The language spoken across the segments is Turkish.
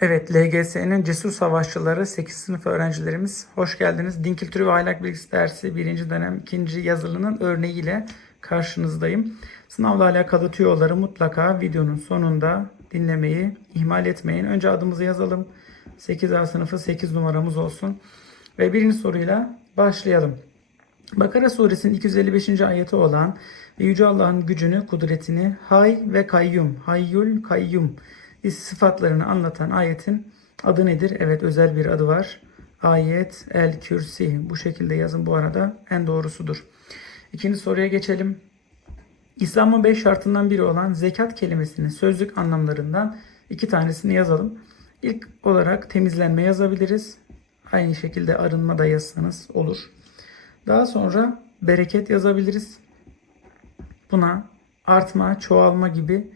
Evet, LGS'nin Cesur Savaşçıları 8. sınıf öğrencilerimiz hoş geldiniz. Din Kültürü ve Ahlak Bilgisi dersi 1. dönem 2. yazılının örneğiyle karşınızdayım. Sınavla alakalı tüyoları mutlaka videonun sonunda dinlemeyi ihmal etmeyin. Önce adımızı yazalım. 8A sınıfı 8 numaramız olsun. Ve birinci soruyla başlayalım. Bakara suresinin 255. ayeti olan Yüce Allah'ın gücünü, kudretini, hay ve kayyum, hayyul kayyum sıfatlarını anlatan ayetin adı nedir? Evet özel bir adı var. Ayet el kürsi. Bu şekilde yazın bu arada en doğrusudur. İkinci soruya geçelim. İslam'ın beş şartından biri olan zekat kelimesinin sözlük anlamlarından iki tanesini yazalım. İlk olarak temizlenme yazabiliriz. Aynı şekilde arınma da yazsanız olur. Daha sonra bereket yazabiliriz. Buna artma, çoğalma gibi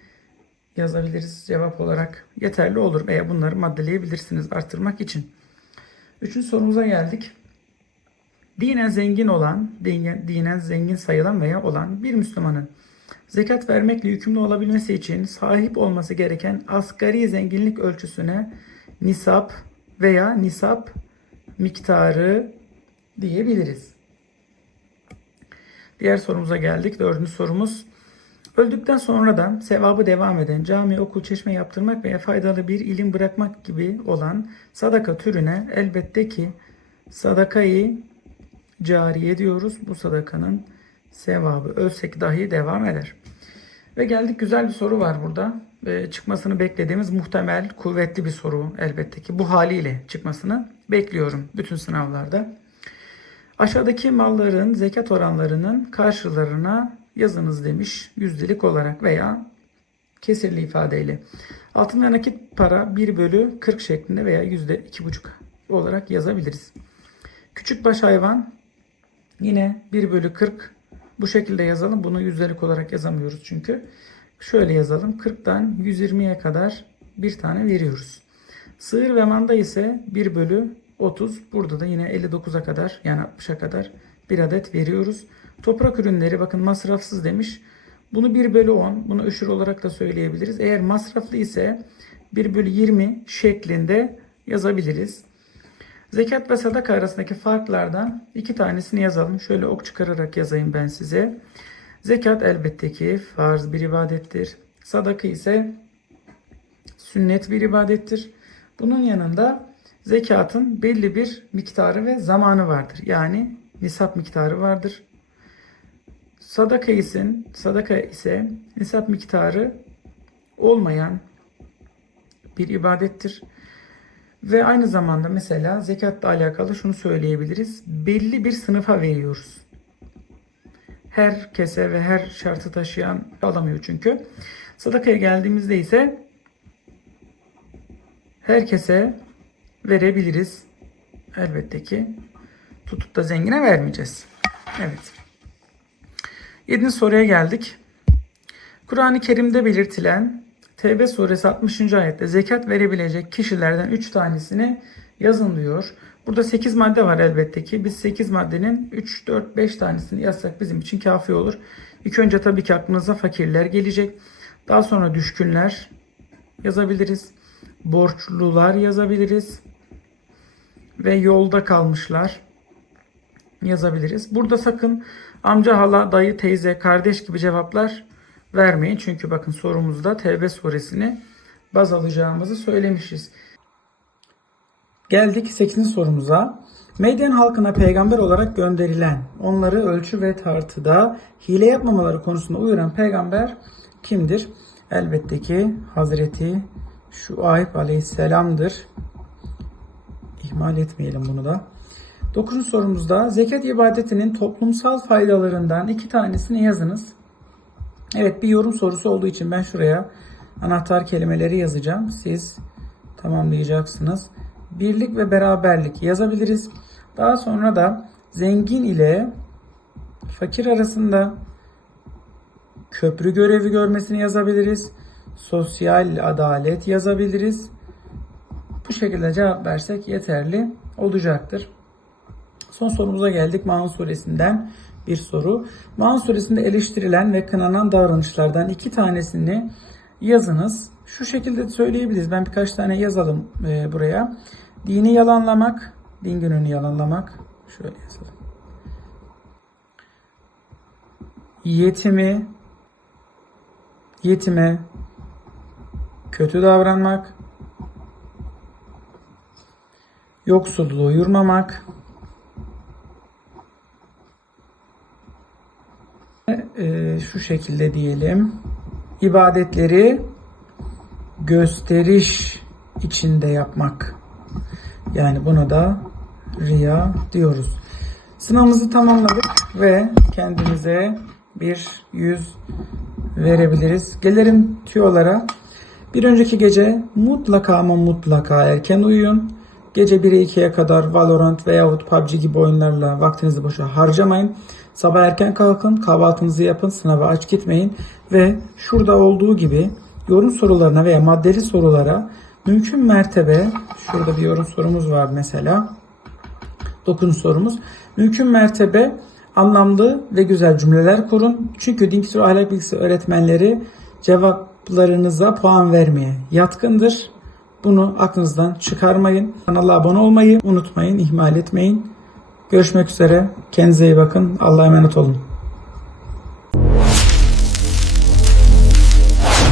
yazabiliriz cevap olarak. Yeterli olur veya bunları maddeleyebilirsiniz artırmak için. Üçüncü sorumuza geldik. Dinen zengin olan, dinen, dinen zengin sayılan veya olan bir Müslümanın zekat vermekle yükümlü olabilmesi için sahip olması gereken asgari zenginlik ölçüsüne nisap veya nisap miktarı diyebiliriz. Diğer sorumuza geldik. Dördüncü sorumuz. Öldükten sonra da sevabı devam eden cami, okul, çeşme yaptırmak veya faydalı bir ilim bırakmak gibi olan sadaka türüne elbette ki sadakayı cariye diyoruz. Bu sadakanın sevabı ölsek dahi devam eder. Ve geldik güzel bir soru var burada. Ve çıkmasını beklediğimiz muhtemel kuvvetli bir soru elbette ki. Bu haliyle çıkmasını bekliyorum bütün sınavlarda. Aşağıdaki malların zekat oranlarının karşılarına yazınız demiş yüzdelik olarak veya kesirli ifadeyle. Altın ve nakit para 1 bölü 40 şeklinde veya yüzde 2,5 olarak yazabiliriz. Küçük baş hayvan yine 1 bölü 40 bu şekilde yazalım. Bunu yüzdelik olarak yazamıyoruz çünkü. Şöyle yazalım. 40'tan 120'ye kadar bir tane veriyoruz. Sığır ve manda ise 1 bölü 30. Burada da yine 59'a kadar yani 60'a kadar bir adet veriyoruz. Toprak ürünleri bakın masrafsız demiş. Bunu 1 bölü 10 bunu öşür olarak da söyleyebiliriz. Eğer masraflı ise 1 bölü 20 şeklinde yazabiliriz. Zekat ve sadaka arasındaki farklardan iki tanesini yazalım. Şöyle ok çıkararak yazayım ben size. Zekat elbette ki farz bir ibadettir. Sadaka ise sünnet bir ibadettir. Bunun yanında zekatın belli bir miktarı ve zamanı vardır. Yani nisap miktarı vardır. Sadaka ise, sadaka ise nisap miktarı olmayan bir ibadettir. Ve aynı zamanda mesela zekatla alakalı şunu söyleyebiliriz. Belli bir sınıfa veriyoruz. Herkese ve her şartı taşıyan alamıyor çünkü. Sadakaya geldiğimizde ise herkese verebiliriz. Elbette ki tutup da zengine vermeyeceğiz. Evet. Yedinci soruya geldik. Kur'an-ı Kerim'de belirtilen Tevbe suresi 60. ayette zekat verebilecek kişilerden 3 tanesini yazın diyor. Burada 8 madde var elbette ki. Biz 8 maddenin 3, 4, 5 tanesini yazsak bizim için kafi olur. İlk önce tabii ki aklınıza fakirler gelecek. Daha sonra düşkünler yazabiliriz. Borçlular yazabiliriz. Ve yolda kalmışlar yazabiliriz. Burada sakın amca, hala, dayı, teyze, kardeş gibi cevaplar vermeyin. Çünkü bakın sorumuzda Tevbe suresini baz alacağımızı söylemişiz. Geldik 8. sorumuza. Medyen halkına peygamber olarak gönderilen, onları ölçü ve tartıda hile yapmamaları konusunda uyuran peygamber kimdir? Elbette ki Hazreti Şuayb aleyhisselamdır. İhmal etmeyelim bunu da. Dokuzuncu sorumuzda zekat ibadetinin toplumsal faydalarından iki tanesini yazınız. Evet bir yorum sorusu olduğu için ben şuraya anahtar kelimeleri yazacağım. Siz tamamlayacaksınız. Birlik ve beraberlik yazabiliriz. Daha sonra da zengin ile fakir arasında köprü görevi görmesini yazabiliriz. Sosyal adalet yazabiliriz. Bu şekilde cevap versek yeterli olacaktır. Son sorumuza geldik. Maun suresinden bir soru. Maun suresinde eleştirilen ve kınanan davranışlardan iki tanesini yazınız. Şu şekilde söyleyebiliriz. Ben birkaç tane yazalım e, buraya. Dini yalanlamak, din gününü yalanlamak. Şöyle yazalım. Yetimi, yetime kötü davranmak, yoksulu doyurmamak, e, şu şekilde diyelim. ibadetleri gösteriş içinde yapmak. Yani buna da riya diyoruz. Sınavımızı tamamladık ve kendimize bir yüz verebiliriz. Gelelim tüyolara. Bir önceki gece mutlaka ama mutlaka erken uyuyun. Gece 1'e 2'ye kadar Valorant veyahut PUBG gibi oyunlarla vaktinizi boşa harcamayın. Sabah erken kalkın, kahvaltınızı yapın, sınava aç gitmeyin ve şurada olduğu gibi yorum sorularına veya maddeli sorulara mümkün mertebe şurada bir yorum sorumuz var mesela. Dokuz sorumuz. Mümkün mertebe anlamlı ve güzel cümleler kurun. Çünkü din kültürü ahlak bilgisi öğretmenleri cevaplarınıza puan vermeye yatkındır. Bunu aklınızdan çıkarmayın. Kanala abone olmayı unutmayın, ihmal etmeyin. Görüşmek üzere. Kendinize iyi bakın. Allah'a emanet olun.